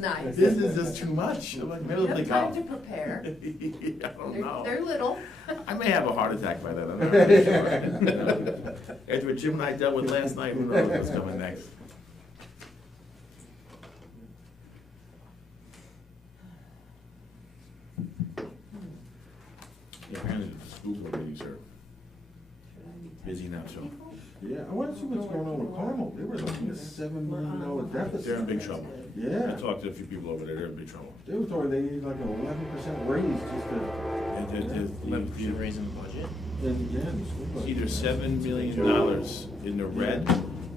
nice. This is just too much. I'm like, maybe You they'll have think, time to oh. prepare. I don't know. They're little. I may have a heart attack by then, I'm not really sure. After what Jim and I dealt with last night, who knows what's coming next? Yeah, apparently the school board meetings are busy now, so Yeah, I want to see what's going on with Carmel. They were looking at $7 million deficit. they're in big trouble. Yeah. I talked to a few people over there, they're in big trouble. They were told they need like an 11% raise just to. Raising the budget? Yeah, the school It's budget. either $7 million in the red,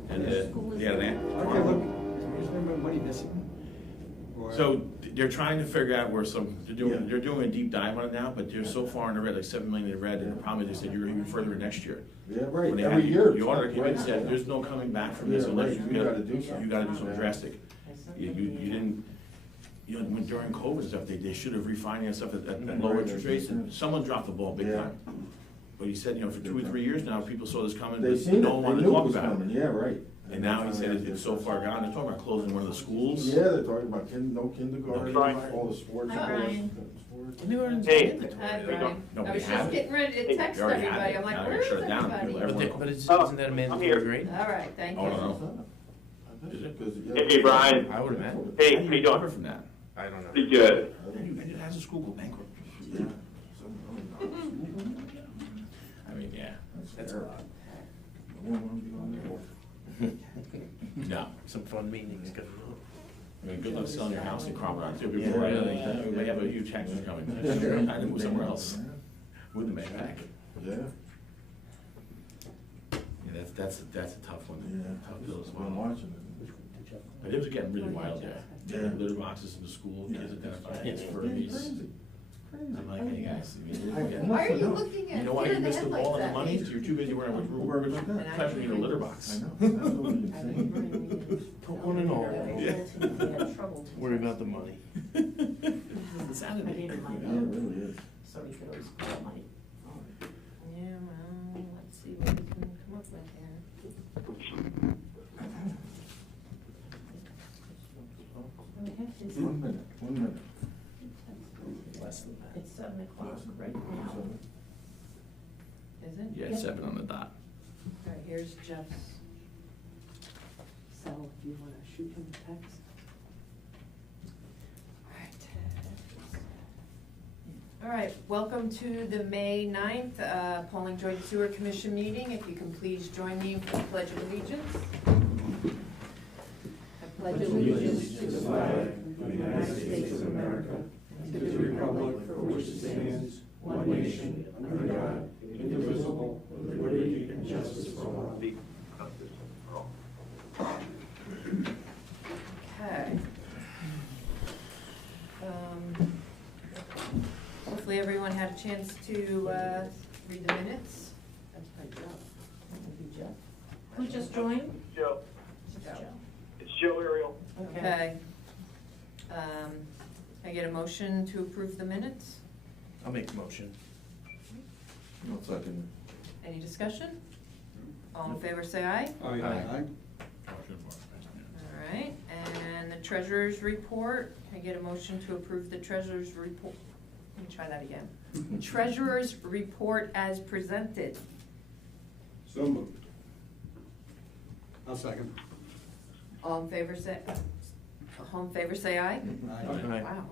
and yeah, Okay, look, is there money missing? Or- so they're trying to figure out where they're doing a deep dive on it now, but they're so far in the red, like $7 million in the red, and the problem is they said you're even further next year. Yeah, right, When they every had year. the auditor came in and right. said, there's no coming back from this Yeah, unless right. you You gotta gotta do something. you gotta do something drastic. You didn't, you know, when during COVID and stuff, they should have refinanced stuff at lower interest rates, and someone dropped the ball big Yeah. time. But he said, you know, for 2 or 3 years now, people saw this coming, They but seen it, no one they wanted to knew it talk was about coming, it. yeah, right. And now he said it's so far gone, they're talking about closing one of the schools. Yeah, they're talking about no kindergarten, Brian. all the sports. Hi, Brian. Hey. Hi, Brian. No, I we was have just it. getting ready to They text already have everybody. it. I'm like, Now where they're is shut it down. everybody? People- But it's, Oh, isn't that a I'm mandatory here. grade? All right, thank Oh, you. no. Hey, Brian. I would imagine. Hey, How do how you recover doing? from that? I don't know. Pretty good. And has the school go bankrupt? Yeah. I mean, yeah. That's a lot. No. Some fun meetings going I mean, good luck selling your house in Crawford too. Yeah, Before, really. We may have a huge taxes coming. I didn't move somewhere else. With the make back. Yeah. Yeah, that's a tough one. Yeah. Tough bill as Been well. watching it. But it was getting really wild there. Yeah. Litter boxes in the school, kids identifying as It's Furbies. crazy. I'm like, hey guys, Why are you looking at you know why you deer in the missed the ball on headlights the at money? me? Because you're too busy worrying which pleasuring in a litter box. I know. That's what we've been saying. Put one in all. Yeah. Worry about the money. Insanity. Yeah, it really is. So we could always call my phone. Yeah, well, let's see what we can come up with here. One minute. Less than that. It's 7 o'clock right now. Is it? Yeah, 7 on the dot. All right, here's Jeff's. So if you wanna shoot him a text. All right, welcome to the May 9th Pawling Joint Sewer Commission meeting. If you can please join me for the Pledge of Allegiance. I pledge allegiance to the flag of the United States of America and to the republic for which it stands, one nation, under God, indivisible, with liberty and justice for all. Okay. Hopefully everyone had a chance to read the minutes. That's my job. Maybe Jeff. Who just joined? Joe. It's Joe. It's Joe Ariel. Okay. Can I get a motion to approve the minutes? I'll make a motion. No second. Any discussion? All in favor, say aye. Aye. Aye. All right, and the treasurer's report, can I get a motion to approve the treasurer's report? Let me try that again. Treasurer's report as presented. So moved. I'll second. All in favor, say aye. Aye. Wow.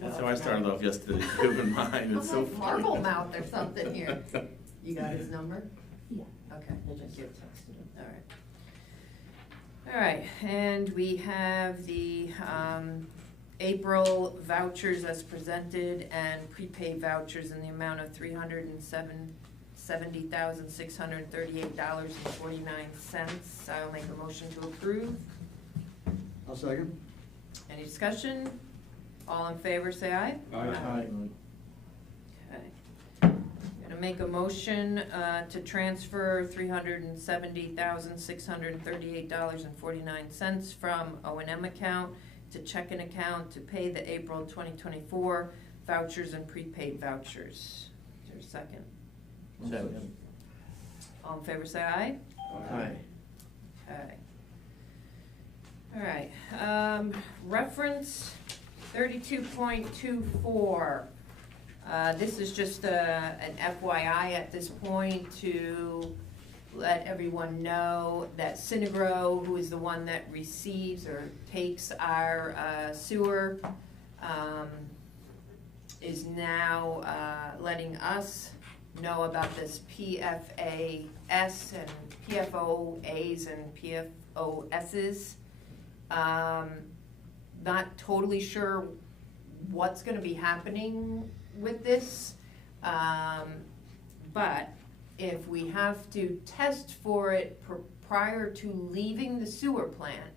That's how I started off yesterday, doing mine, I'm it's so like funny. marble mouth or something here. You got his number? Yeah. Okay, I thank just you. texted him. All right. All right, and we have the April vouchers as presented and prepaid vouchers in the amount of $370,638.49. I'll make a motion to approve. I'll second. Any discussion? All in favor, say aye. Aye. Okay. I'm gonna make a motion to transfer $370,638.49 from O&M account to checking account to pay the April 2024 vouchers and prepaid vouchers. Is there a second? Second. All in favor, say aye. Aye. Okay. All right, reference 32.24. This is just an FYI at this point to let everyone know that Synagro, who is the one that receives or takes our sewer, is now letting us know about this PFAS and PFOAs and PFOSs. Not totally sure what's gonna be happening with this, but if we have to test for it prior to leaving the sewer plant,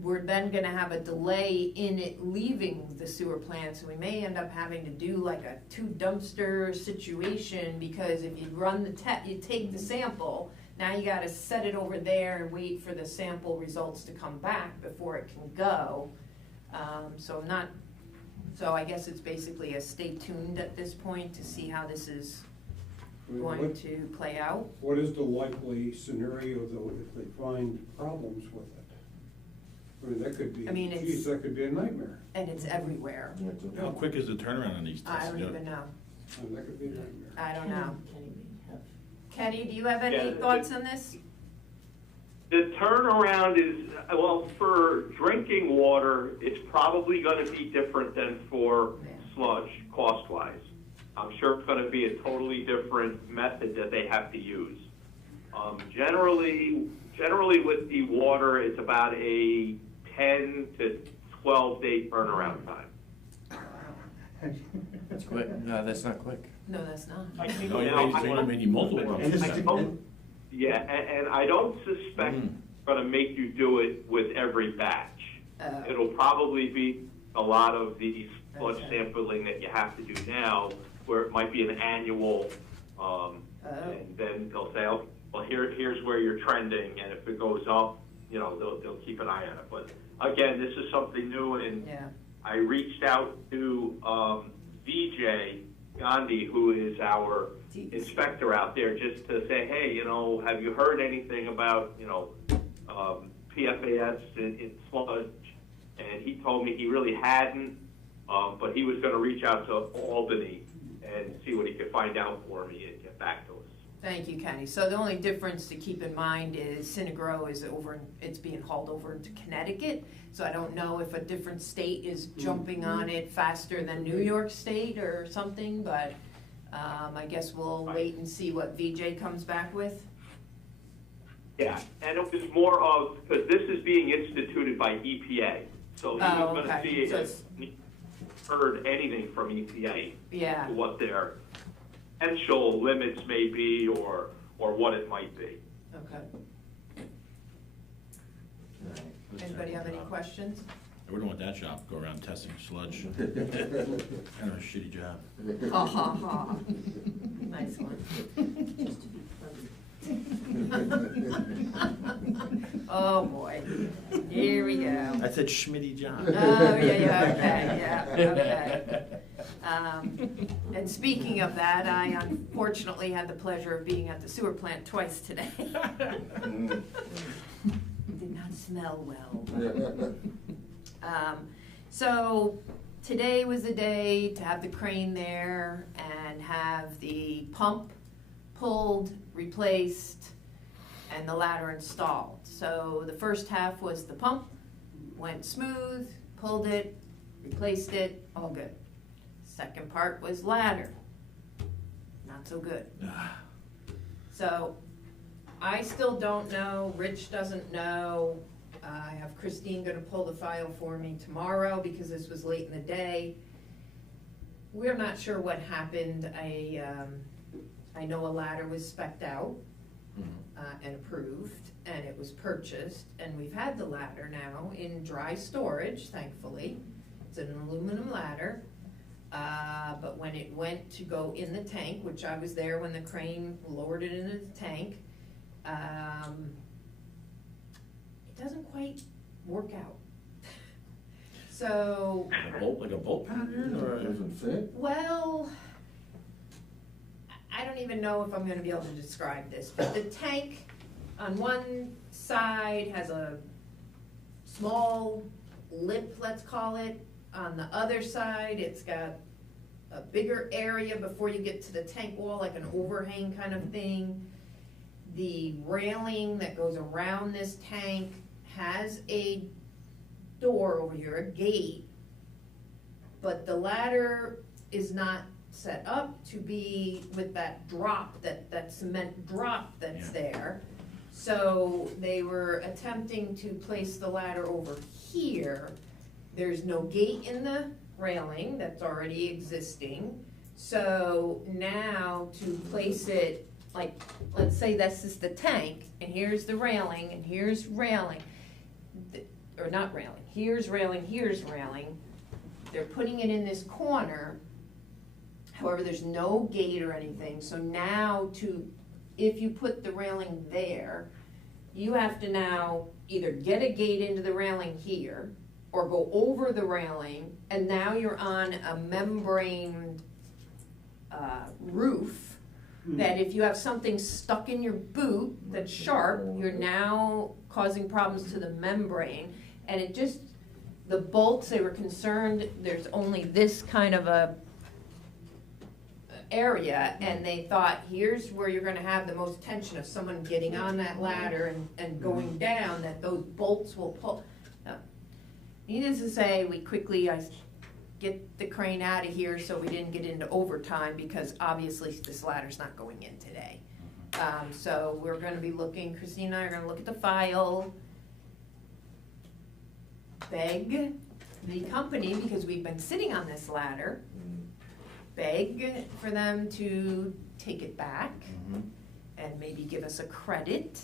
we're then gonna have a delay in it leaving the sewer plant, so we may end up having to do like a 2 dumpster situation, because if you run you take the sample, now you gotta set it over there and wait for the sample results to come back before it can go. So I guess it's basically a stay tuned at this point to see how this is going to play out. What is the likely scenario though if they find problems with it? I mean, that could be, I mean, geez, that could be a nightmare. And it's everywhere. How quick is the turnaround on these tests? I don't even know. And that could be a nightmare. I don't know. Kenny may have. Kenny, do you have any Yeah, thoughts on this? The turnaround is, well, for drinking water, it's probably gonna be different than for sludge, cost-wise. I'm sure it's gonna be a totally different method that they have to use. Generally with the water, it's about a 10 to 12 day turnaround time. That's quick. No, that's not quick. No, that's not. I think No, now, you may need multiple And this pumps. is- Yeah, and I don't suspect it's gonna make you do it with every batch. It'll probably be a lot of the sludge sampling that you have to do now, where it might be an annual, and then they'll say, oh, well, here's where you're trending, and if it goes up, you know, they'll keep an eye on it. But again, this is something new, and Yeah. I reached out to VJ Gandhi, who is our inspector out there, just to say, hey, you know, have you heard anything about, you know, PFAS in sludge? And he told me he really hadn't, but he was going to reach out to Albany and see what he could find out for me and get back to us. Thank you, Kenny. So the only difference to keep in mind is Synagro is it's being hauled over into Connecticut. So I don't know if a different state is jumping on it faster than New York State or something, but I guess we'll wait and see what VJ comes back with. Yeah, and it was more of, because this is being instituted by EPA. So he was going to see if he heard anything from EPA. Yeah. What their potential limits may be or what it might be. Okay. Anybody have any questions? I wouldn't want that shop to go around testing sludge. Kind of a shitty job. Ha ha ha. Nice one. Just to be clever. Oh, boy. Here we go. I said Schmitty job. Oh, yeah, okay. And speaking of that, I unfortunately had the pleasure of being at the sewer plant twice today. Did not smell well. So today was the day to have the crane there and have the pump pulled, replaced, and the ladder installed. So the first half was the pump, went smooth, pulled it, replaced it, all good. Second part was ladder, not so good. So I still don't know, Rich doesn't know. I have Christine gonna pull the file for me tomorrow because this was late in the day. We're not sure what happened. I know a ladder was spec'd out and approved, and it was purchased, and we've had the ladder now in dry storage, thankfully. It's an aluminum ladder, but when it went to go in the tank, which I was there when the crane lowered it into the tank, it doesn't quite work out. So, Like a bolt pattern, or? Doesn't fit? well, I don't even know if I'm gonna be able to describe this, but the tank on one side has a small lip, let's call it. On the other side, it's got a bigger area before you get to the tank wall, like an overhang kind of thing. The railing that goes around this tank has a door over here, a gate, but the ladder is not set up to be with that drop, that cement drop that's there. So they were attempting to place the ladder over here. There's no gate in the railing that's already existing. So now to place it, like, let's say this is the tank, and here's the railing, and here's railing, or not railing, here's railing, here's railing. They're putting it in this corner. However, there's no gate or anything, so now if you put the railing there, you have to now either get a gate into the railing here, or go over the railing, and now you're on a membrane roof, that if you have something stuck in your boot that's sharp, you're now causing problems to the membrane, and it just, the bolts, they were concerned, there's only this kind of a area, and they thought, here's where you're gonna have the most tension of someone getting on that ladder and going down, that those bolts will pull. Needless to say, I get the crane out of here so we didn't get into overtime, because obviously this ladder's not going in today. So we're gonna be looking, Christine and I are gonna look at the file, beg the company, because we've been sitting on this ladder, beg for them to take it back and maybe give us a credit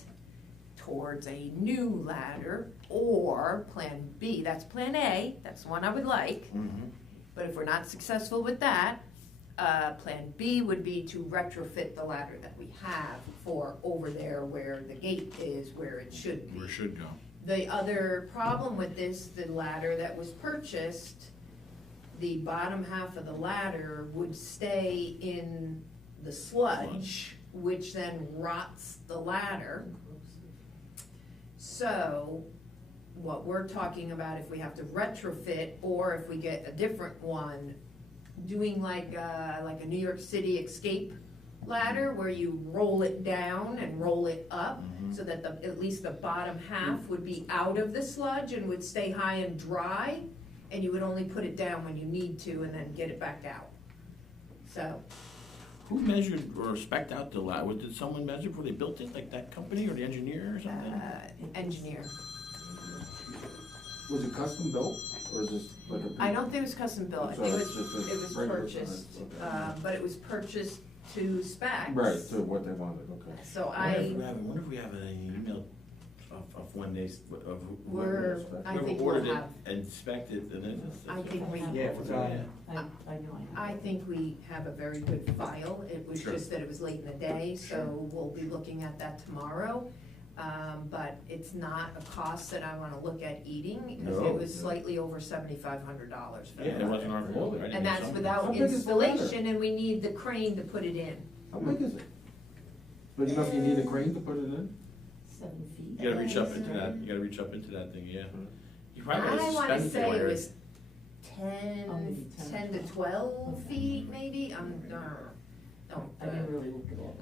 towards a new ladder, or plan B, that's plan A, that's the one I would like. But if we're not successful with that, plan B would be to retrofit the ladder that we have for over there where the gate is, where it should be. Where it should go. The other problem with this, the ladder that was purchased, the bottom half of the ladder would stay in the sludge, which then rots the ladder. So what we're talking about, if we have to retrofit, or if we get a different one, doing like a New York City escape ladder, where you roll it down and roll it up, so that at least the bottom half would be out of the sludge and would stay high and dry, and you would only put it down when you need to and then get it back out. So. Who measured or spec'd out the ladder? Did someone measure before they built it, like that company or the engineer or something? Engineer. Was it custom built, or is this like a? I don't think it was custom built, I So think it's just a it was regular purchased, size, okay. but it was purchased to specs. Right, to what they wanted, okay. So I wonder if we have an email of when they, of who- I whoever think ordered we'll it have, and inspected and then. I think we, Yeah, if it's on. I know I have. I think we have a very good file. It was Sure. just that it was late in the day, so we'll be looking at that tomorrow. But it's not a cost that I wanna look at eating, because No. it was slightly over $7,500 for Yeah, that. it wasn't our fault, right? And that's How without big is the ladder? installation, and we need the crane to put it in. How big is it? Big enough you need a crane to put it in? 7 feet. You gotta reach up into that, you gotta reach up into that thing, yeah. You probably I gotta wanna suspend say it wire. was Oh, maybe 10 to 12 Okay. feet, maybe, I didn't really look at all.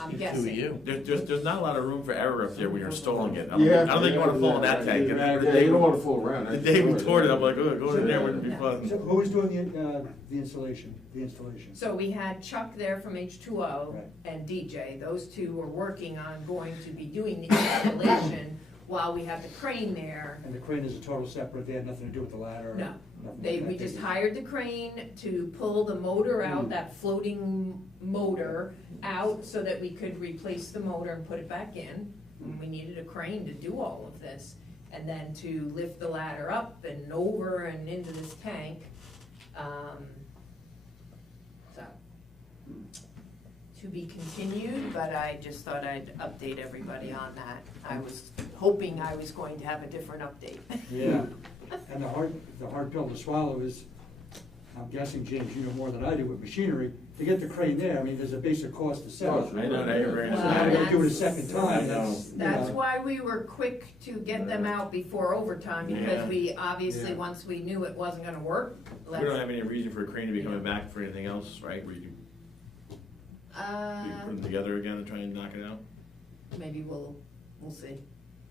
I'm Two of guessing. you. There's not a lot of room for error up there when you're installing it. I Yeah. don't think you wanna fall in that tank. Yeah, you don't wanna fool around. The day we toured it, I'm like, oh, going in there wouldn't be So fun. who was doing the installation, So we had Chuck there from H2O Right. and DJ, those two were working on going to be doing the installation while we have the crane there. And the crane is a total separate, they had nothing to do with the ladder? No, nothing They, like we that. just hired the crane to pull the motor out, that floating motor out, so that we could replace the motor and put it back in. And we needed a crane to do all of this, and then to lift the ladder up and over and into this tank. So, to be continued, but I just thought I'd update everybody on that. I was hoping I was going to have a different update. Yeah, and the hard pill to swallow is, I'm guessing, James, you know more than I do with machinery, to get the crane there, I mean, there's a basic cost to sell it. I know, now you're very So Well, now we gotta do it a that's- second time, I know. That's why we were quick to get them out before overtime, because Yeah. we obviously, Yeah. once we knew it wasn't gonna work, We don't have any reason for a crane to be coming back for anything else, right? Where you can put them together again and try and knock it out? maybe we'll see.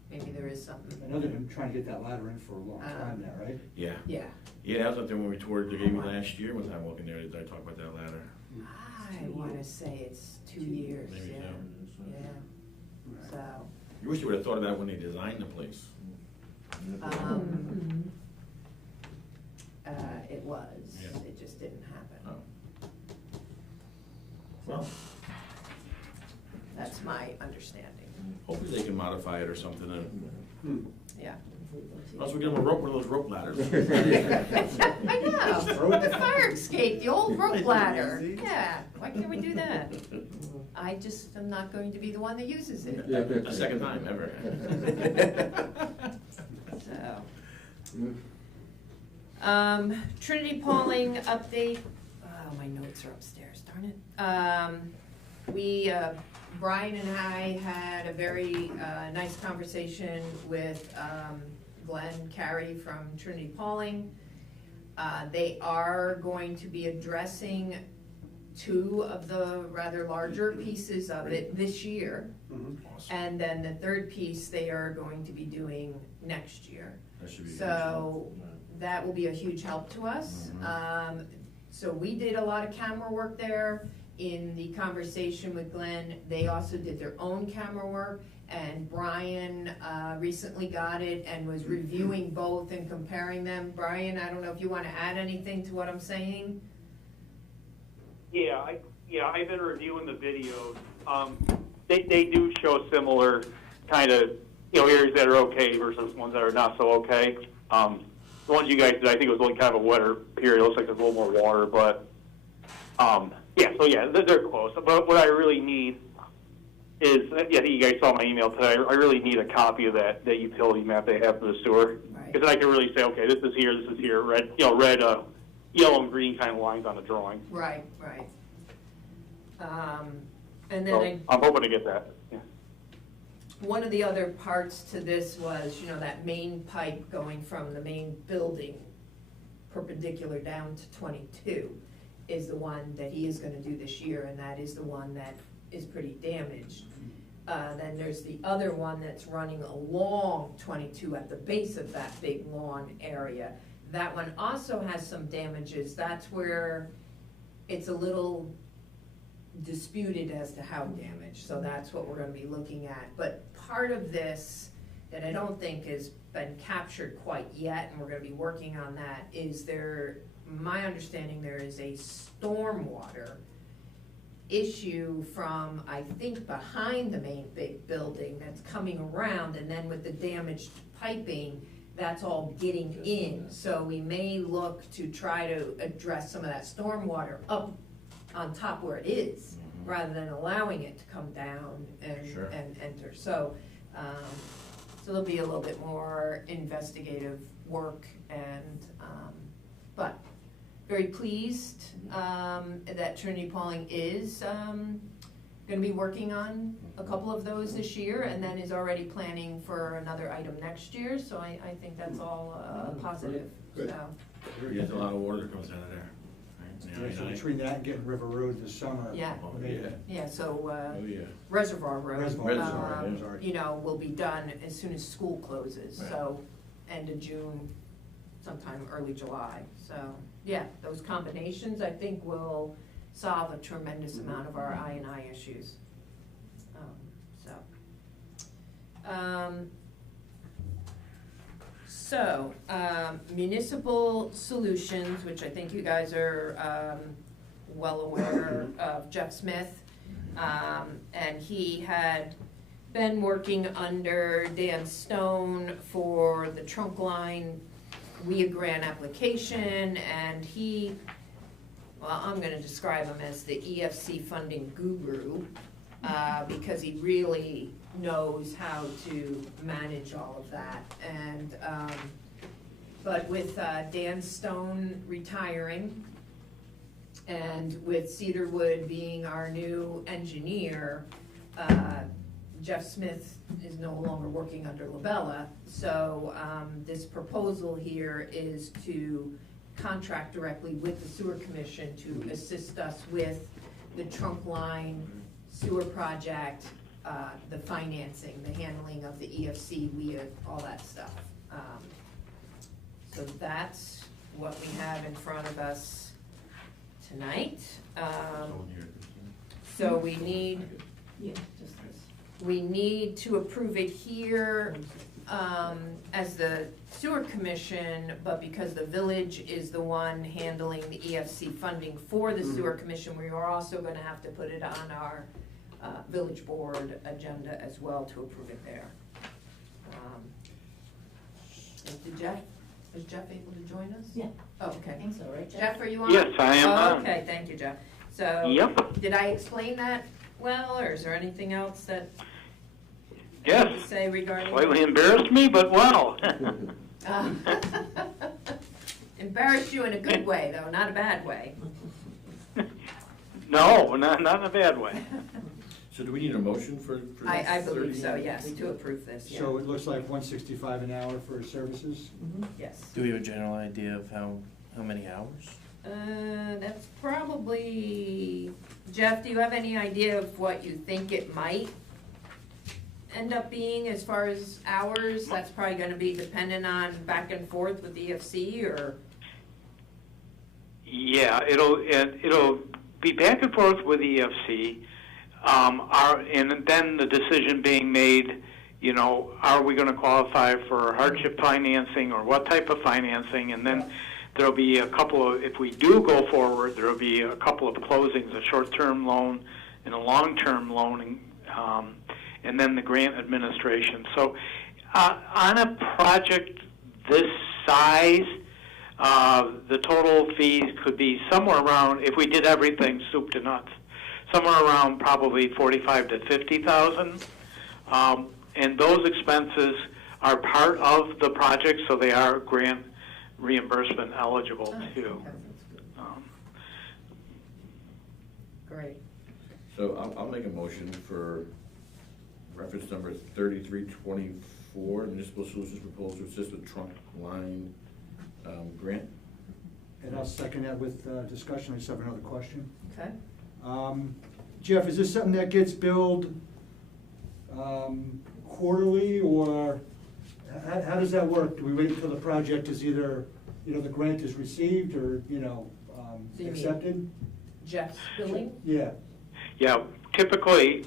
Maybe there is something. I know they've been trying to get that ladder in for a long time now, right? Yeah. Yeah. Yeah, I was up there when we toured the game last year, one time walking there, I talked about that ladder. I wanna say it's 2 years, Maybe yeah, so. yeah, so, You wish you would've thought of that when they designed the place. it was, Yeah. it just didn't happen. Oh. Well, That's my understanding, hopefully they can modify it or something, and, yeah. unless we get them a rope, one of those rope ladders. I know, the fire escape, the old rope ladder, yeah, why can't we do that? I just am not going to be the one that uses it, A second time ever. so. Trinity Pawling update, oh, my notes are upstairs, darn it. Brian and I had a very nice conversation with Glenn Carey from Trinity Pawling. They are going to be addressing 2 of the rather larger pieces of it this year. And then the 3rd piece they are going to be doing next year. That should be. So that will be a huge help to us. So we did a lot of camera work there. In the conversation with Glenn, they also did their own camera work, and Brian recently got it and was reviewing both and comparing them. Brian, I don't know if you want to add anything to what I'm saying? Yeah, I've been reviewing the videos. They do show similar kind of, areas that are okay versus ones that are not so okay. The ones you guys did, I think it was only kind of a wetter period. It looks like there's a little more water, but they're close. But what I really need is, I think you guys saw my email today. I really need a copy of that utility map they have for the sewer, because then I can really say, okay, this is here, red, yellow and green kind of lines on the drawing. Right. And then So I'm hoping to get that. Yeah. one of the other parts to this was, that main pipe going from the main building perpendicular down to 22 is the one that he is gonna do this year, and that is the one that is pretty damaged. Then there's the other one that's running along 22 at the base of that big lawn area. That one also has some damages. That's where it's a little disputed as to how damaged, so that's what we're gonna be looking at. But part of this that I don't think has been captured quite yet, and we're gonna be working on that, is my understanding there is a stormwater issue from, I think, behind the main big building that's coming around, and then with the damaged piping, that's all getting in. So we may look to try to address some of that stormwater up on top where it is, rather than allowing it to come down and enter. So, so there'll be a little bit more investigative work, and, but very pleased that Trinity Pawling is gonna be working on a couple of those this year, and then is already planning for another item next year, so I think that's all positive, Good. so. There's a lot of water that comes out of there. Yeah, so between that and getting River Road this summer. Yeah. Oh, yeah. Yeah, so, Oh, yeah. Reservoir Road. Reservoir, yeah, sorry. Will be done as soon as school closes, Right. so end of June, sometime early July. So, yeah, those combinations, I think, will solve a tremendous amount of our I&I issues. Municipal Solutions, which I think you guys are well aware of Jeff Smith. And he had been working under Dan Stone for the trunk line WIA grant application, and I'm gonna describe him as the EFC funding guru, because he really knows how to manage all of that. And, but with Dan Stone retiring, And with Cedarwood being our new engineer, Jeff Smith is no longer working under Labella. So this proposal here is to contract directly with the sewer commission to assist us with the trunk line sewer project, the financing, the handling of the EFC, all that stuff. So that's what we have in front of us tonight. So we need, Yeah, just this. we need to approve it here as the sewer commission, but because the village is the one handling the EFC funding for the sewer commission, we are also gonna have to put it on our village board agenda as well to approve it there. Is Jeff able to join us? Yeah. Oh, I okay. think so, right, Jeff? Jeff, are you on? Yes, I am Oh, on. okay, thank you, Jeff. So, Yep. did I explain that well, or is there anything else that you Yes, have to say regarding? slightly embarrassed me, but well. Embarrassed you in a good way, though, not a bad way. No, not in a bad way. So do we need a motion for this? I believe 30? so, yes, to approve this, yeah. So it looks like $165 an hour for services? Yes. Do we have a general idea of how many hours? That's probably, Jeff, do you have any idea of what you think it might end up being as far as hours? That's probably gonna be dependent on back and forth with EFC, or? Yeah, it'll be back and forth with EFC, and then the decision being made, you know, are we going to qualify for hardship financing or what type of financing? And then there'll be a couple of, if we do go forward, there'll be a couple of closings, a short-term loan and a long-term loan, and then the grant administration. So on a project this size, the total fees could be somewhere around, if we did everything soup to nuts, somewhere around probably 45 to 50,000. And those expenses are part of the project, so they are grant reimbursement eligible too. Okay. Great. So I'll make a motion for reference number 3324, Municipal Solutions Proposal to assist with trunk line grant. And I'll second that with discussion. I just have another question. Okay. Jeff, is this something that gets billed quarterly, or how does that work? Do we wait until the project is either, you know, the grant is received or, you know, So you mean- accepted? Jeff's billing? Yeah. Yeah, typically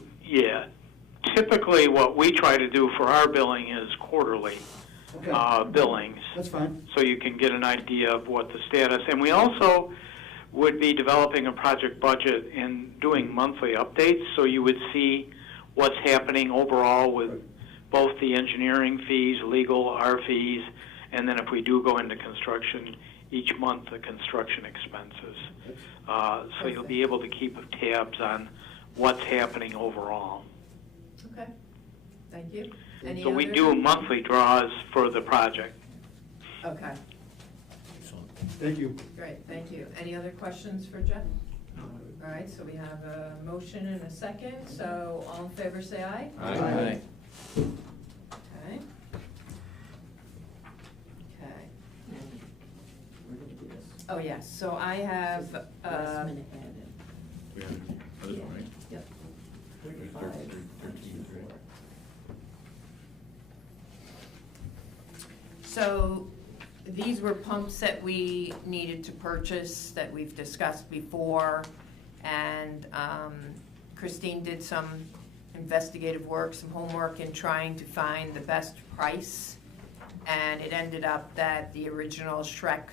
what we try to do for our billing is quarterly Okay. billings. That's fine. So you can get an idea of what the status. And we also would be developing a project budget and doing monthly updates, so you would see what's happening overall with both the engineering fees, legal, our fees, and then if we do go into construction, each month the construction expenses. So you'll be able to keep tabs on what's happening overall. Okay, thank you. Any So we other- do monthly draws for the project. Okay, Excellent. Thank you. great, thank you. Any other questions for Jeff? All right, so we have a motion and a second, so all in favor say aye. Aye. Okay. Okay. We're gonna do this. Oh, yes, so I have, Last minute add We have, oh, this one, right? Yep. There's 35, 13, right? So these were pumps that we needed to purchase that we've discussed before. And Christine did some investigative work, some homework in trying to find the best price. And it ended up that the original Shrek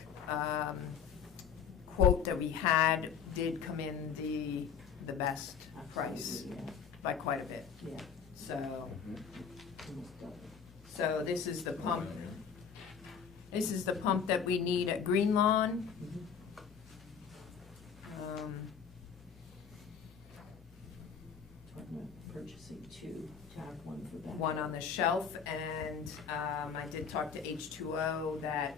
quote that we had did come in the best price Absolutely, by quite a bit. Yeah, So, almost double. so this is the pump. This is the pump that we need at Green Lawn. Talking about purchasing two, to have one for that. One on the shelf, and I did talk to H2O that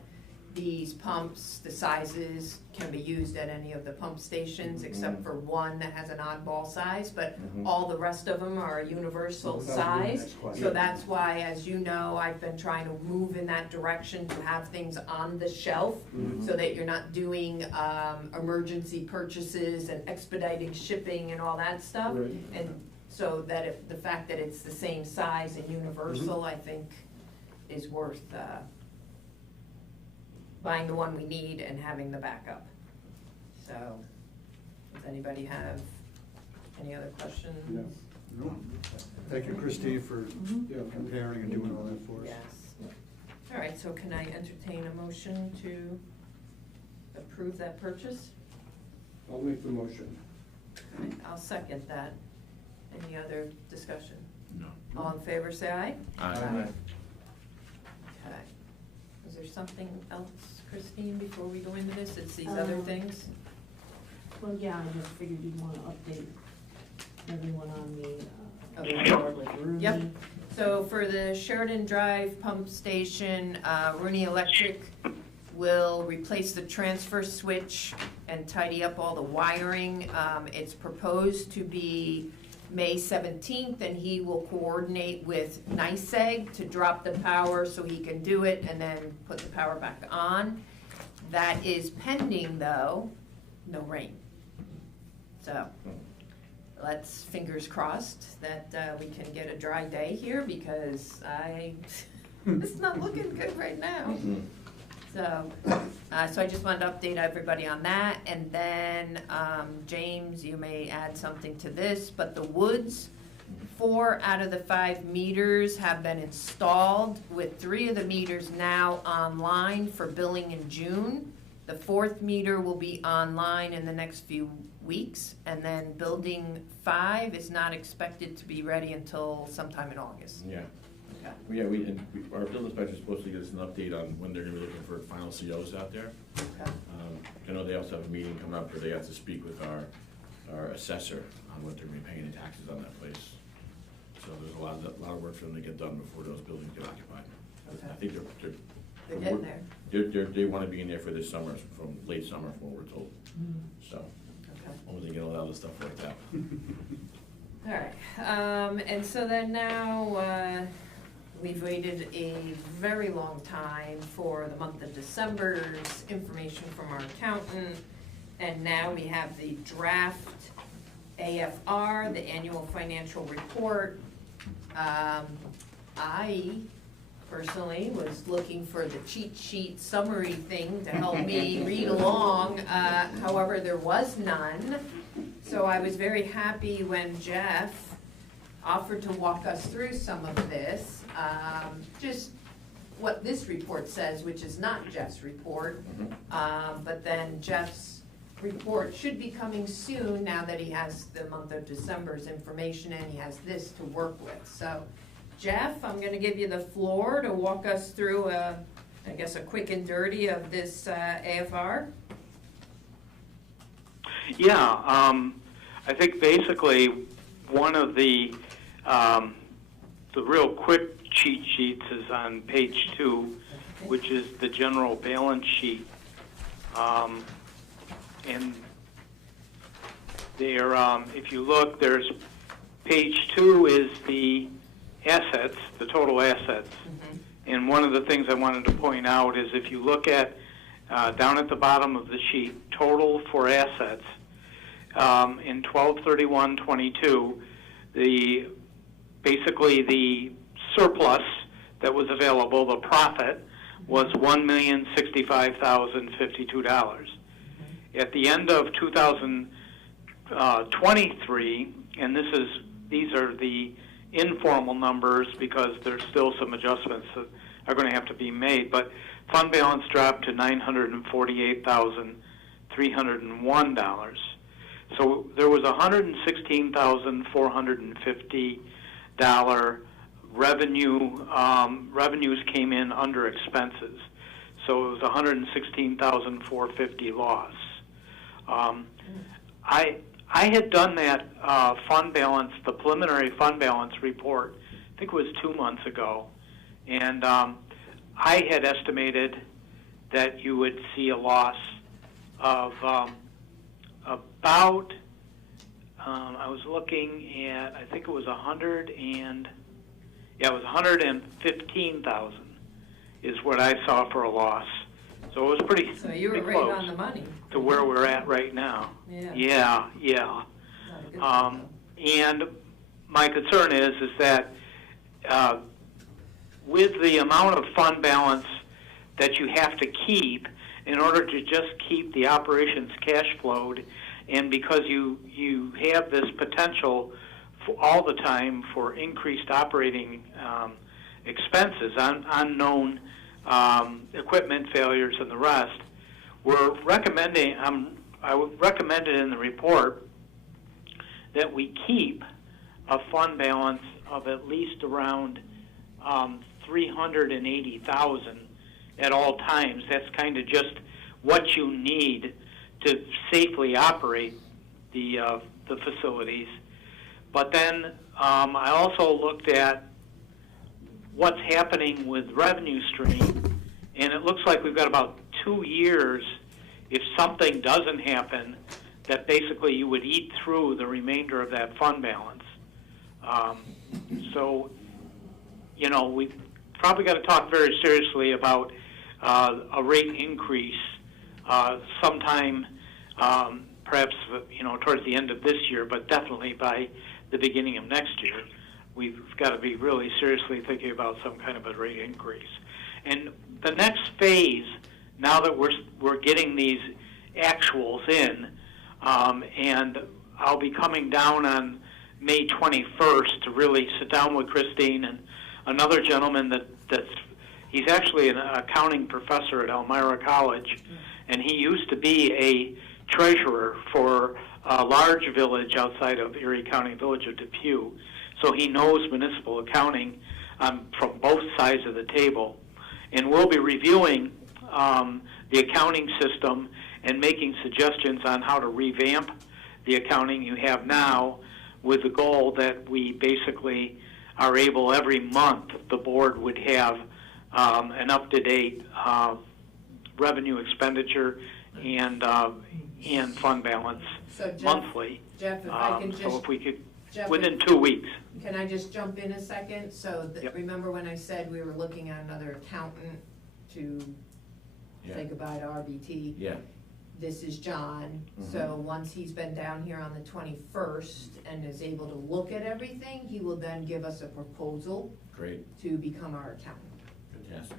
these pumps, the sizes can be used at any of the pump stations except for one that has an oddball size, but all the rest of them are a universal That was my size. next question. So that's why, as you know, I've been trying to move in that direction to have things on the shelf so that you're not doing emergency purchases and expediting shipping and all that stuff. Right. And so that the fact that it's the same size and universal, I think, is worth buying the one we need and having the backup. So, does anybody have any other questions? No. No. Thank you, Christine, for comparing and doing all that for us. Yes. All right, so can I entertain a motion to approve that purchase? I'll make the motion. All right, I'll second that. Any other discussion? No. All in favor, say aye. Aye. Okay. Is there something else, Christine, before we go into this? It's these other things? Well, yeah, I just figured you'd wanna update everyone on the, Okay. like Rooney. Yep. So for the Sheridan Drive pump station, Rooney Electric will replace the transfer switch and tidy up all the wiring. It's proposed to be May 17th, and he will coordinate with NYSEG to drop the power so he can do it and then put the power back on. That is pending, though, no rain. So, let's, fingers crossed, that we can get a dry day here, because it's not looking good right now. So, so I just wanted to update everybody on that, and then, James, you may add something to this, but the woods, 4 out of the 5 meters have been installed, with 3 of the meters now online for billing in June. The 4th meter will be online in the next few weeks, and then building 5 is not expected to be ready until sometime in August. Yeah. Okay. Yeah, our building inspector's supposed to give us an update on when they're gonna be looking for final COs out there. Okay. I know they also have a meeting coming up where they have to speak with our assessor on what they're gonna be paying in taxes on that place. So there's a lot of work for them to get done before those buildings get occupied. Okay. I think They're getting there. they wanna be in there for this summer, from late summer, from what we're told. So, Okay. as long as they get all that stuff worked out. All right, and so then now, we've waited a very long time for the month of December's information from our accountant, and now we have the draft AFR, the annual financial report. I personally was looking for the cheat sheet summary thing to help me read along, however, there was none. So I was very happy when Jeff offered to walk us through some of this, just what this report says, which is not Jeff's report. But then Jeff's report should be coming soon, now that he has the month of December's information and he has this to work with. So Jeff, I'm gonna give you the floor to walk us through I guess a quick and dirty of this AFR. Yeah, I think basically one of the real quick cheat sheets is on page 2, which is the general balance sheet. And there, if you look, there's page 2 is the assets, the total assets. And one of the things I wanted to point out is if you look at down at the bottom of the sheet, total for assets, in 12/31/22, basically the surplus that was available, the profit, was $1,065,052. At the end of 2023, and these are the informal numbers because there's still some adjustments that are going to have to be made, but fund balance dropped to $948,301. So there was $116,450 revenue. Revenues came in under expenses, so it was $116,450 loss. I had done that fund balance, the preliminary fund balance report, I think it was 2 months ago, and I had estimated that you would see a loss of about, I was looking at, I think it was 115,000 is what I saw for a loss. So it was pretty, So you were pretty right close on the money. to where we're at right now. Yeah. Yeah. Not a good Um, and my concern is that with the amount of fund balance that you have to keep in order to just keep the operations cash flowed, and because you have this potential for all the time for increased operating expenses, unknown equipment failures and the rest, we're recommending, I would recommend it in the report that we keep a fund balance of at least around 380,000 at all times. That's kind of just what you need to safely operate the facilities. But then I also looked at what's happening with revenue stream, and it looks like we've got about 2 years, if something doesn't happen, that basically you would eat through the remainder of that fund balance. So, you know, we've probably got to talk very seriously about a rate increase sometime, perhaps, you know, towards the end of this year, but definitely by the beginning of next year. We've got to be really seriously thinking about some kind of a rate increase. And the next phase, now that we're getting these actuals in, and I'll be coming down on May 21st to really sit down with Christine and another gentleman he's actually an accounting professor at Elmira College, and he used to be a treasurer for a large village outside of Erie County, village of Depew. So he knows municipal accounting from both sides of the table. And we'll be reviewing the accounting system and making suggestions on how to revamp the accounting you have now, with the goal that we basically are able every month, the board would have an up-to-date revenue expenditure and fund balance So Jeff, monthly. Jeff, if I can So just, if we could, Jeff, within 2 weeks. can I just jump in a second? So Yep. remember when I said we were looking at another accountant to Yeah. say goodbye to RBT? Yeah. This is John, so once he's been down here on the 21st and is able to look at everything, he will then give us a proposal Great. to become our accountant. Fantastic.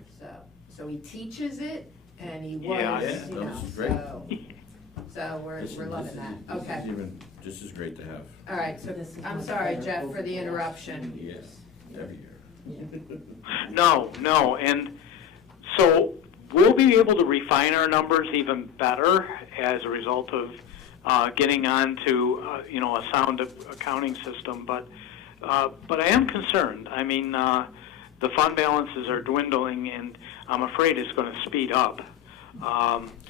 So he teaches it, and he was, Yeah, yeah, you no, know, this is great. so we're loving that, okay. This is even just as great to have. All right, so I'm sorry, Jeff, for the interruption. Yes, every year. No, and so we'll be able to refine our numbers even better as a result of getting on to you know, a sound accounting system. But I am concerned. I mean, the fund balances are dwindling, and I'm afraid it's going to speed up.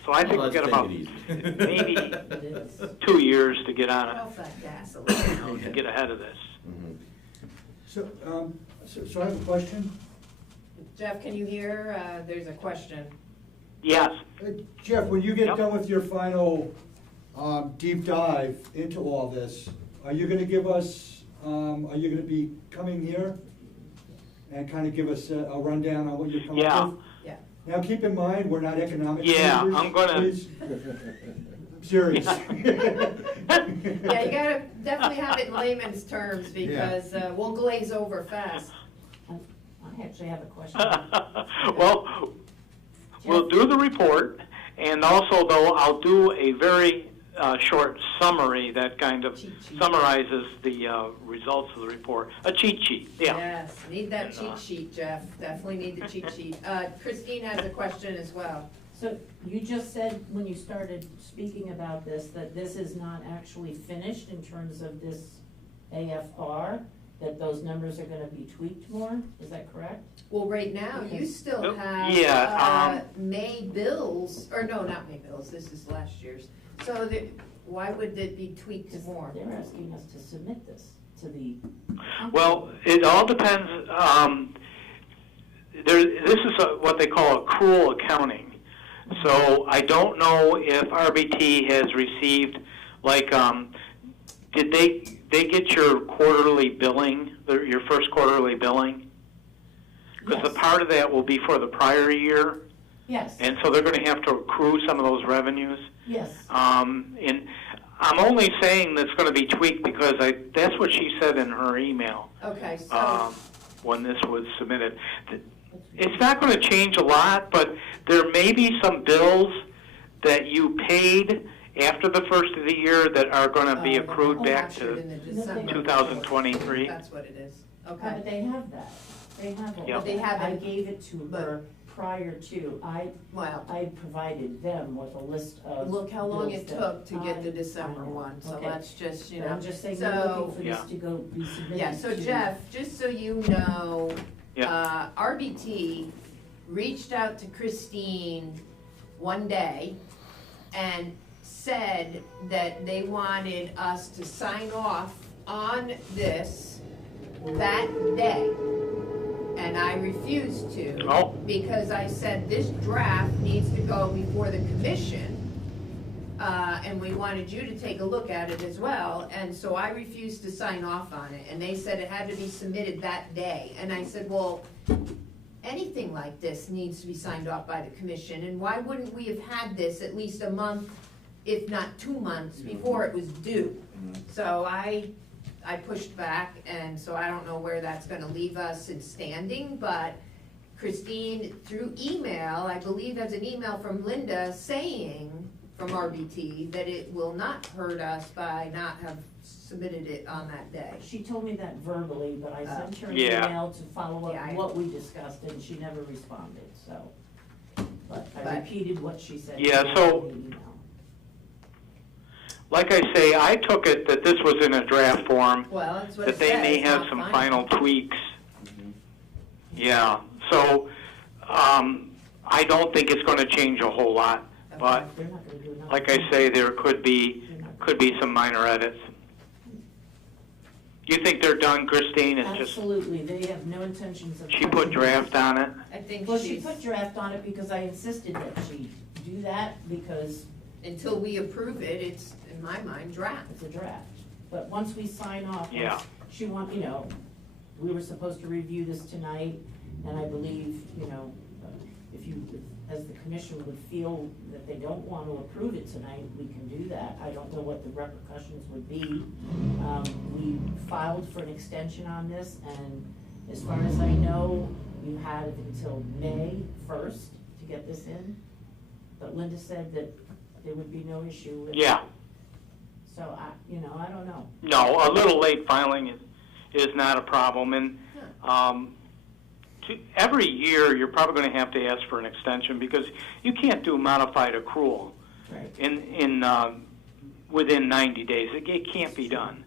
So I think we've got about maybe 2 years to get on it, Off that gasoline. to get ahead of this. So I have a question. Jeff, can you hear? There's a question. Yes. Jeff, when you get Yep. done with your final deep dive into all this, are you gonna give us, are you gonna be coming here and kind of give us a rundown on what you're coming Yeah. up with? Yeah. Now, keep in mind, we're not economic Yeah, majors, I'm gonna- please. I'm serious. Yeah, you gotta definitely have it in layman's terms, because we'll glaze over fast. I actually have a question. Well, we'll do the report, and also, though, I'll do a very short summary that kind of Cheat sheet. summarizes the results of the report. A cheat sheet, yeah. Yes, need that cheat sheet, Jeff, definitely need the cheat sheet. Christine has a question as well. So you just said, when you started speaking about this, that this is not actually finished in terms of this AFR, that those numbers are gonna be tweaked more, is that correct? Well, right now, you still Nope. have, Yeah, May bills, or no, not May bills, this is last year's. So why would it be tweaked more? They're asking us to submit this to the. Well, it all depends. This is what they call accrual accounting. So I don't know if RBT has received, like, did they get your quarterly billing, your first quarterly billing? Because Yes. a part of that will be for the prior year, Yes, and so they're going to have to accrue some of those revenues. yes. And I'm only saying that's going to be tweaked because that's what she said in her email Okay, so, when this was submitted. It's not going to change a lot, but there may be some bills that you paid after the first of the year that are going to be accrued back captured to in the December. 2023. That's what it is. But Okay. they have that. They have all Yeah. that. They have I it, gave it to her prior to. Well, I provided them with a list of. look how long it bills took to get the I December know. one, so Okay. let's just, you But know. I'm just saying, So- we're looking for this Yeah. to go be submitted. Yeah, so to- Jeff, just so you know, Yeah. RBT reached out to Christine one day and said that they wanted us to sign off on this that day. And I refused to. Oh. Because I said this draft needs to go before the commission. And we wanted you to take a look at it as well, and so I refused to sign off on it, and they said it had to be submitted that day. And I said, well, anything like this needs to be signed off by the commission, and why wouldn't we have had this at least a month, if not 2 months, before it was due? So I pushed back, and so I don't know where that's gonna leave us in standing, but Christine, through email, I believe there's an email from Linda saying, from RBT, that it will not hurt us by not have submitted it on that day. She told me that verbally, but I sent her an Yeah. email to follow Yeah, up what we discussed, and she never responded, so. But I But- repeated what she said. Yeah, in the so- email. Like I say, I took it that this was in a draft form, Well, that's what it that says. they may have not some final tweaks. Yeah, so, I don't think it's gonna change a whole lot, but They're not gonna do another. like I say, there could be some minor edits. You think they're done, Christine? It's just, Absolutely, they have no intentions of. she put draft on it? I think Well, she she's, put draft on it because I insisted that she do that because until we approve it, it's, in my mind, draft. it's a draft. But once we sign off, Yeah. she we were supposed to review this tonight, and I believe, if you, as the commission would feel that they don't want to approve it tonight, we can do that. I don't know what the repercussions would be. We filed for an extension on this, and as far as I know, you had until May 1st to get this in. But Linda said that there would be no issue with it. Yeah. So I don't know. No, a little late filing is not a problem, and every year you're probably going to have to ask for an extension because you can't do modified accrual Right. within 90 days. It can't be done.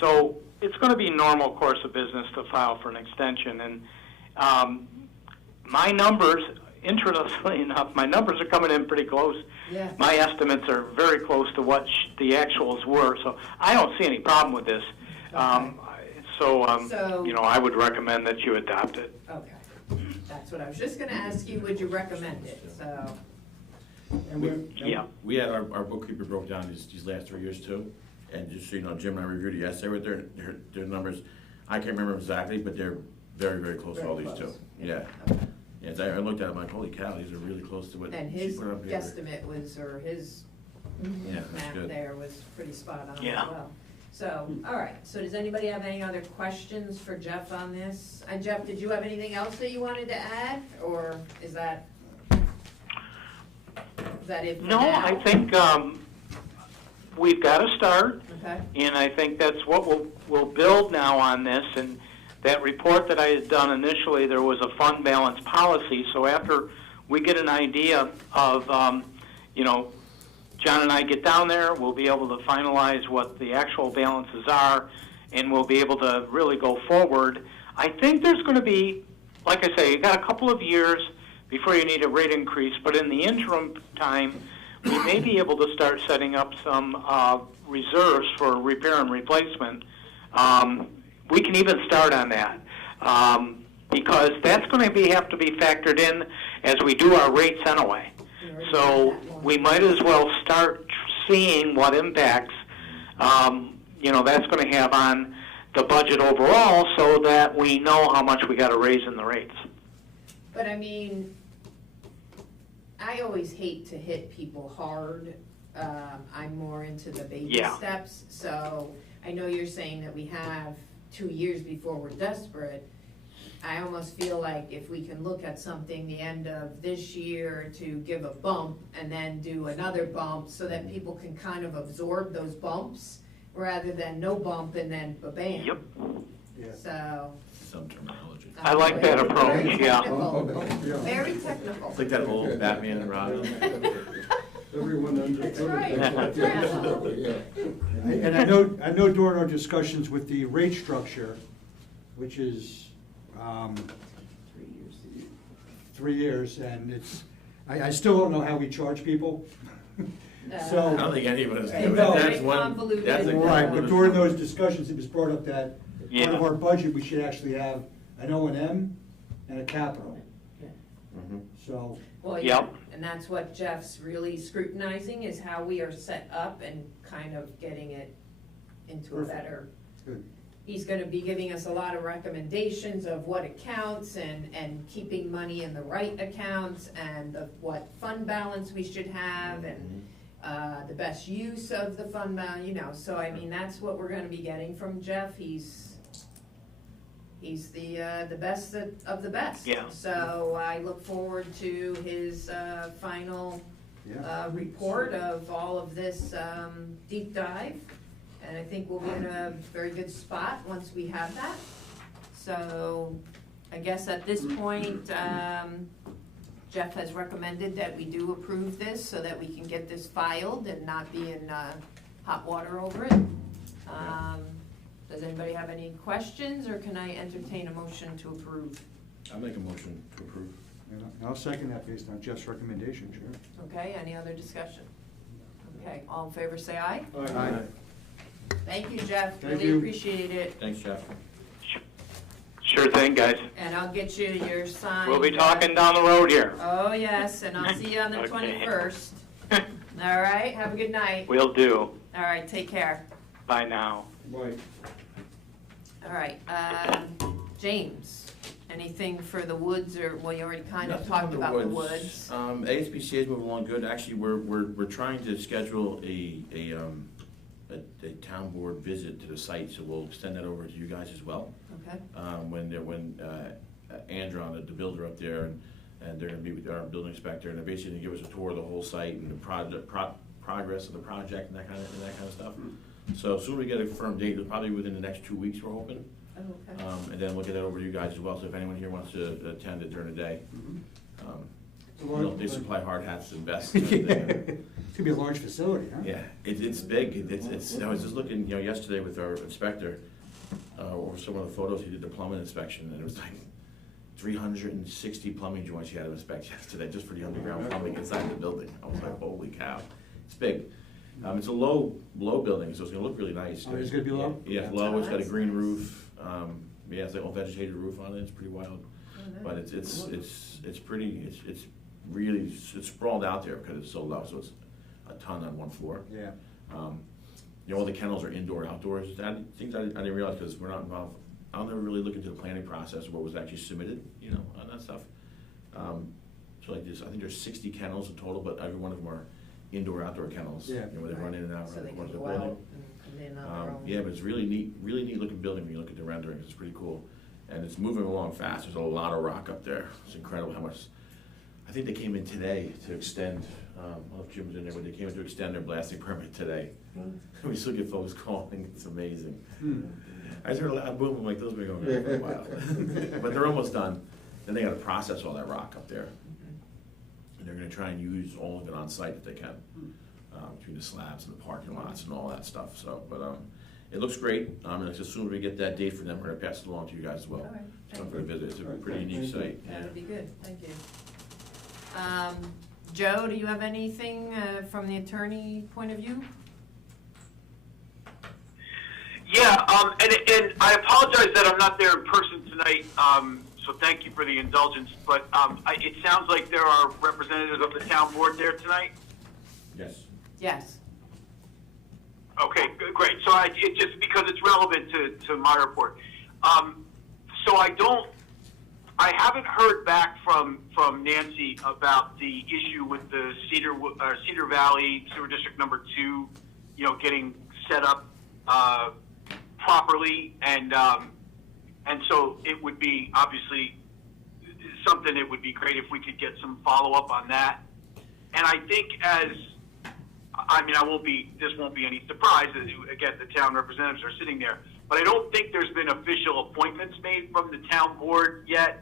So it's going to be normal course of business to file for an extension, and my numbers, interestingly enough, my numbers are coming in pretty close. Yeah. My estimates are very close to what the actuals were, so I don't see any problem with this. So, I would recommend that you adopt it. Okay. That's what I was just gonna ask you, would you recommend it, so. Yeah. We had our bookkeeper broke down these last 3 years too, and just so you know, Jim and I reviewed it yesterday with their numbers. I can't remember exactly, but they're very, very close to all these two. Yeah. Okay. Yeah, I looked at it, I'm like, holy cow, these are really close to what And she his put on paper. guesstimate was, or his Yeah, that's map good. there was pretty spot on as Yeah. well. So, all right, so does anybody have any other questions for Jeff on this? And Jeff, did you have anything else that you wanted to add, or is that it for No, now? I think we've got to start, Okay, and I think that's what we'll build now on this. And that report that I had done initially, there was a fund balance policy. So after we get an idea of, John and I get down there, we'll be able to finalize what the actual balances are, and we'll be able to really go forward. I think there's going to be, like I say, you got a couple of years before you need a rate increase, but in the interim time, we may be able to start setting up some reserves for repair and replacement. We can even start on that because that's going to have to be factored in as we do our rates anyway. So we might as well start seeing what impacts, that's going to have on the budget overall, so that we know how much we got to raise in the rates. But I mean, I always hate to hit people hard. I'm more into the baby steps. So I know you're saying that we have 2 years before we're desperate. I almost feel like if we can look at something the end of this year to give a bump and then do another bump so that people can kind of absorb those bumps rather than no bump and then ba-bam. Yep. Yeah. So. Some terminology. I like that approach, yeah. Very technical. It's like that old Batman and Robin. Everyone understood. That's right. And I know during our discussions with the rate structure, which is 3 years, and I still don't know how we charge people. So. I don't think anybody's It's doing very that. That's one, convoluted. that's a Right, but convoluted during one. those discussions, it was brought up that part of our budget, we should actually have an O&M and a capital. Mhm. So, Well, yeah, Yep. and that's what Jeff's really scrutinizing, is how we are set up and kind of getting it into a Perfect. better. good. He's gonna be giving us a lot of recommendations of what accounts and keeping money in the right accounts and of what fund balance we should have and the best use of the fund balance, so I mean, that's what we're gonna be getting from Jeff. He's the best of the best. Yeah. So I look forward to his final Yeah. report of all of this deep dive. And I think we'll be in a very good spot once we have that. So I guess at this point, Jeff has recommended that we do approve this so that we can get this filed and not be in hot water over it. Does anybody have any questions, or can I entertain a motion to approve? I'll make a motion to approve. And I'll second that based on Jeff's recommendation, sure. Okay, any other discussion? Okay, all in favor say aye. Aye. Thank you, Jeff, Thank really you. appreciate it. Thanks, Jeff. Sure thing, guys. And I'll get you your sign. We'll be talking down the road here. Oh, yes, and I'll see you on the Okay. 21st. All right, have a good night. Will do. All right, take care. Bye now. Right. All right, James, anything for the woods, or, well, you already kind of Nothing talked on about the woods. ASPCA is moving along good. Actually, we're trying to schedule a town board visit to the site, so we'll extend that over to you guys as well. Okay, When Andron, the builder up there, and they're gonna meet with our building inspector, and they're basically gonna give us a tour of the whole site and the progress of the project and that kind of stuff. So soon we get a firm date, probably within the next 2 weeks, we're hoping. oh, okay. And then we'll get that over to you guys as well, so if anyone here wants to attend it during the day. They supply hard hats and vests. And everything. It's gonna be a large facility, huh? Yeah, it's big. I was just looking, yesterday with our inspector, over some of the photos, he did the plumbing inspection, and it was like 360 plumbing joints he had to inspect yesterday, just for the underground plumbing inside the building. I was like, holy cow, it's big. It's a low building, so it's gonna look really nice. Oh, it's gonna be low? Yeah, it's low, it's got a that's green nice. roof, yeah, it's like all vegetated roof on it, it's pretty wild. But it's pretty, it's really, it's sprawled out there because it's so low, so it's a ton on one floor. Yeah. All the kennels are indoor, outdoors, things I didn't realize because we're not involved. I'll never really look into the planning process of what was actually submitted, on that stuff. So like this, I think there's 60 kennels in total, but every one of them are indoor, outdoor kennels. Yeah. Where they run in and out So they of can the go building. out and come in on their own. Yeah, but it's really neat looking building when you look at the renderings, it's pretty cool. And it's moving along fast, there's a lot of rock up there, it's incredible how much, I think they came in today to extend, I don't know if Jim was in there, but they came in to extend their blasting permit today. We still get folks calling, it's amazing. I just heard a loud boom, I'm like, those have been going on for a while. But they're almost done, then they gotta process all that rock up there. And they're gonna try and use all of it on site if they can, between the slabs and the parking lots and all that stuff, so, but, it looks great, and as soon as we get that date for them, we're gonna pass it along to you guys as well. All right, Come thank for a you. visit, it's a pretty unique site, yeah. That would be good, thank you. Joe, do you have anything from the attorney point of view? Yeah, and I apologize that I'm not there in person tonight. so thank you for the indulgence, but it sounds like there are representatives of the town board there tonight? Yes. Yes. Okay, great. So it just because it's relevant to my report. So I haven't heard back from Nancy about the issue with the Cedar Valley Sewer District number 2, getting set up properly, and so it would be obviously something. It would be great if we could get some follow up on that. And I think this won't be any surprise. Again, the town representatives are sitting there, but I don't think there's been official appointments made from the town board yet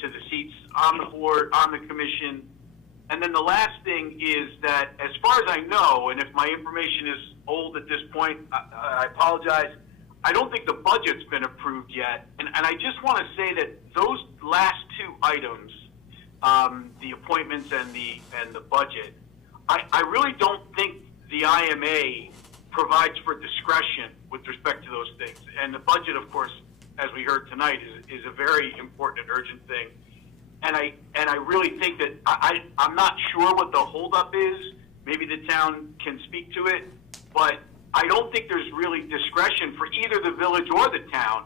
to the seats on the board, on the commission. And then the last thing is that, as far as I know, and if my information is old at this point, I apologize, I don't think the budget's been approved yet. And I just want to say that those last two items, the appointments and the budget, I really don't think the IMA provides for discretion with respect to those things. And the budget, of course, as we heard tonight, is a very important and urgent thing. And I really think that I'm not sure what the holdup is. Maybe the town can speak to it, but I don't think there's really discretion for either the village or the town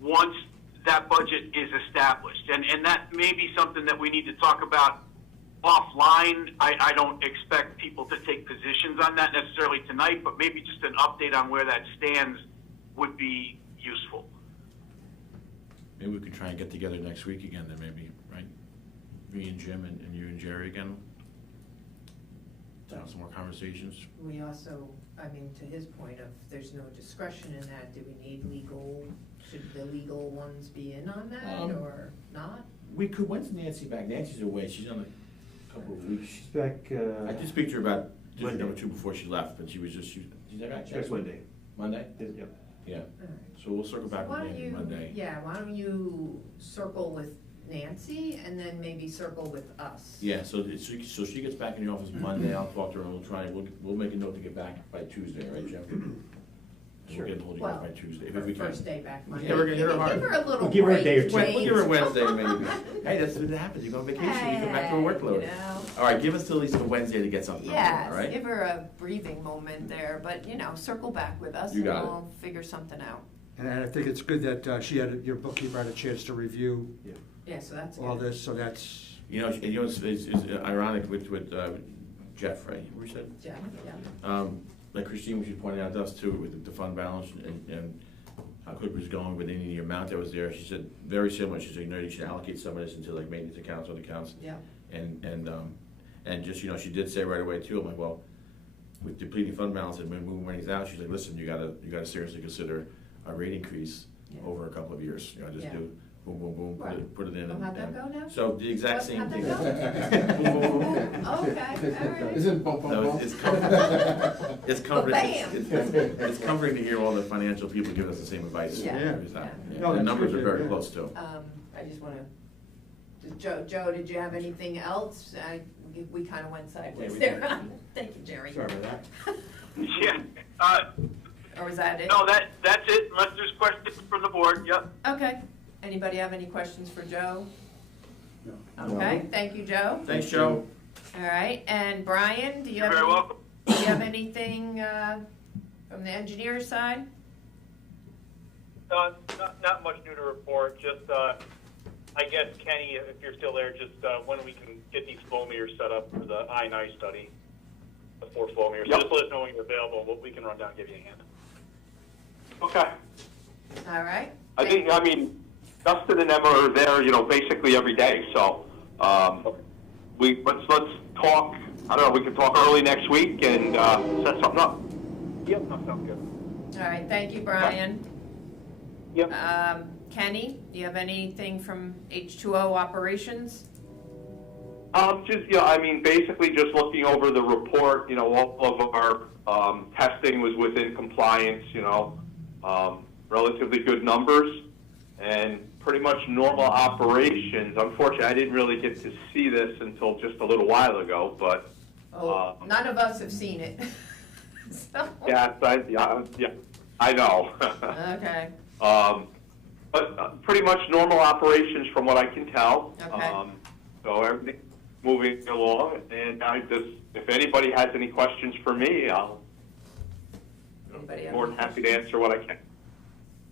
once that budget is established. And that may be something that we need to talk about offline. I don't expect people to take positions on that necessarily tonight, but maybe just an update on where that stands would be useful. Maybe we could try and get together next week again then, maybe, right? Me and Jim and you and Jerry again? To have some more conversations? We also, to his point of there's no discretion in that, do we need should the legal ones be in on that or not? We could. When's Nancy back? Nancy's away. She's on a couple of weeks. She's back, I did speak to her about district Monday. number 2 before she left, but she's back next Monday. Monday? Yep. Yeah. All right. So we'll circle back Why with don't Nancy you, Monday. why don't you circle with Nancy and then maybe circle with us? Yeah, so she gets back in the office Monday, I'll talk to her, and we'll make a note to get back by Tuesday, right, Jim? Sure. We'll get hold of you guys by Tuesday, if we can. First day back Monday. Yeah, we're gonna hit her hard. Give her a little We'll give her a day or break, two. We'll give her James. Wednesday maybe. Hey, that's what happens, you go on vacation, you come back to a workload. All right, give us till at least a Wednesday to get something on, all Yes, right? give her a breathing moment there, but circle back with us You and got it. we'll figure something out. And I think it's good that your bookkeeper had a chance to review Yeah, so that's all good. this, so that's, It's ironic with Jeff, right, you said? Yeah, yeah. Like Christine, was pointing out to us too, with the fund balance and how quick it was going within the amount that was there. She said, very similar, she said, you should allocate some of this into like maintenance accounts, other accounts. Yeah. And just, she did say right away too, I'm like, well, with depleting fund balance and moving monies out, she's like, listen, you gotta seriously consider a rate increase over a couple of years, just Yeah. do boom, boom, boom, Right. put it in. How'd that go now? So the exact What, same how'd thing. that Boom, boom, boom, boom. Oh, okay, all right. Isn't bump, bump, No, bump? it's comforting. It's comforting. Bam. It's comforting to hear all the financial people give us the same advice. Yeah. Because, Yeah. No, The that's numbers good, are very yeah. close too. I just wanna, Joe, did you have anything else? We kinda went sideways we there. did. Thank you, Jerry. Sorry about that. Yeah, Or was that it? no, that's it, unless there's questions from the board, yep. Okay. Anybody have any questions for Joe? No. Okay, thank you, Joe. Thanks, Joe. All right, and Brian, do you You're have very any, welcome. do you have anything, from the engineer's side? Not much new to report, just, I guess, Kenny, if you're still there, just when we can get these flow meters set up for the I&I study, the 4 flow meters. Yep. Just let us know when you're available, what we can run down and give you a hand. Okay. All right. I think, Dustin and Emma are there, basically every day, so, let's talk, I don't know, we can talk early next week and, set something up. Yep, that sounds good. All right, thank you, Brian. Yep. Kenny, do you have anything from H2O operations? Basically just looking over the report, all of our, testing was within compliance, relatively good numbers and pretty much normal operations. Unfortunately, I didn't really get to see this until just a little while ago, but. None of us have seen it. So- Yeah, I know. Okay, But pretty much normal operations from what I can tell. Okay. So everything moving along, and if anybody has any questions for me, I'll anybody be have more any than happy to answer what I can.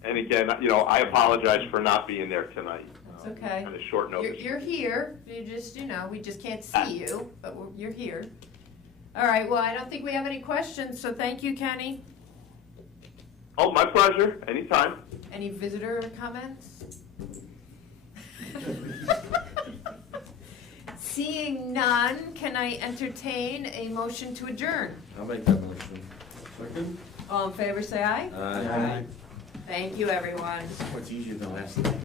And again, I apologize for not being there tonight. That's okay. On a short notice. You're here, you just, we just can't see you, but you're here. All right, well, I don't think we have any questions, so thank you, Kenny. Oh, my pleasure, anytime. Any visitor comments? Seeing none, can I entertain a motion to adjourn? I'll make that motion. Second? All in favor, say aye. Aye. Thank you, everyone. What's easier than last time?